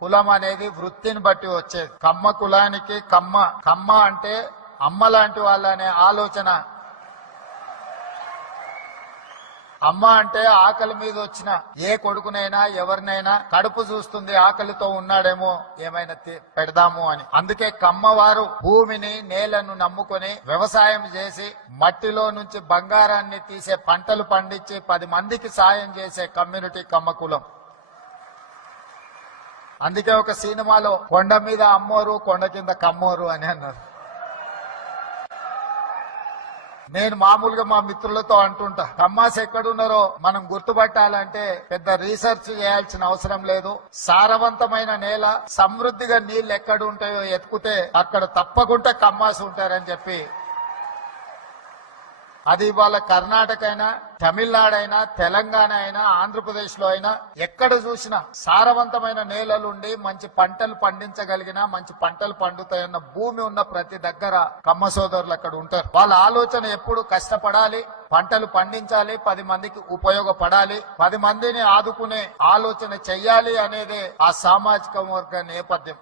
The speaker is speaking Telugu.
కులం అనేది వృత్తిని బట్టి వచ్చేది. కమ్మ కులానికి కమ్మ అంటే అమ్మ లాంటి వాళ్ళనే ఆలోచన. అమ్మ అంటే ఆకలి మీద వచ్చిన ఏ కొడుకునైనా ఎవరినైనా కడుపు చూస్తుంది, ఆకలితో ఉన్నాడేమో ఏమైనా పెడదాము అని. అందుకే కమ్మవారు భూమిని నేలను నమ్ముకొని వ్యవసాయం చేసి మట్టిలో నుంచి బంగారాన్ని తీసే పంటలు పండించి 10 మందికి సాయం చేసే కమ్యూనిటీ కమ్మ కులం. అందుకే ఒక సినిమాలో కొండ మీద అమ్మోరు కొండ కింద కమ్మోరు అని అన్నారు. నేను మామూలుగా మా మిత్రులతో అంటుంటా, కమ్మాస్ ఎక్కడున్నారో మనం గుర్తుపట్టాలంటే పెద్ద రీసెర్చ్ చేయాల్సిన అవసరం లేదు. సారవంతమైన నేల, సమృద్ధిగా నీళ్లు ఎక్కడ ఉంటాయో ఎత్తుకుతే అక్కడ తప్పకుండా కమ్మాస్ ఉంటారని చెప్పి, అది ఇవాళ కర్ణాటక అయినా, తమిళనాడు అయినా, తెలంగాణ అయినా, ఆంధ్రప్రదేశ్ లో అయినా ఎక్కడ చూసినా సారవంతమైన నేలలుండి మంచి పంటలు పండించగలిగిన, మంచి పంటలు పండుతాయన్న భూమి ఉన్న ప్రతి దగ్గర కమ్మ సోదరులు అక్కడ ఉంటారు. వాళ్ళ ఆలోచన ఎప్పుడు కష్టపడాలి, పంటలు పండించాలి, 10 మందికి ఉపయోగపడాలి, 10 మందిని ఆదుకునే ఆలోచన చెయ్యాలి అనేదే ఆ సామాజిక వర్గ నేపథ్యం.